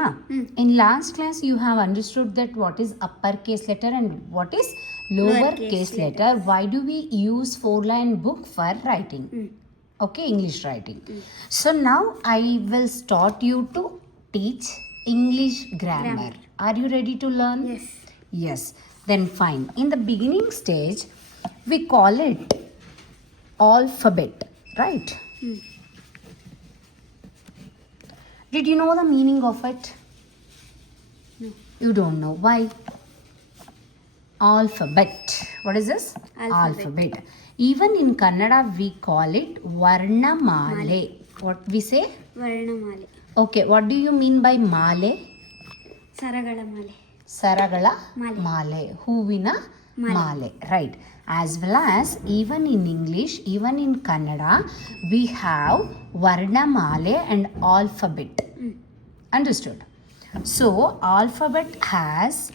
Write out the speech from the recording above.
ma? In last class you have understood that what is uppercase letter and what is lowercase letter. Why do we use 4-line book for writing? Okay, English writing. So now I will start you to teach English grammar. Are you ready to learn? Yes. Yes. Then fine. In the beginning stage, we call it alphabet, right? Did you know the meaning of it? No. You don't know. Why? Alphabet. What is this? Alphabet. Even in Kannada, we call it Varnamale. What we say? ವರ್ಣಮಾಲೆ. Okay, what do you mean by male? ಸರಗಳ Male. Saragala Male. male. Huvina Male. male. Right. As well as even in English, even in Kannada, we have Varnamale and alphabet. Understood? So, alphabet has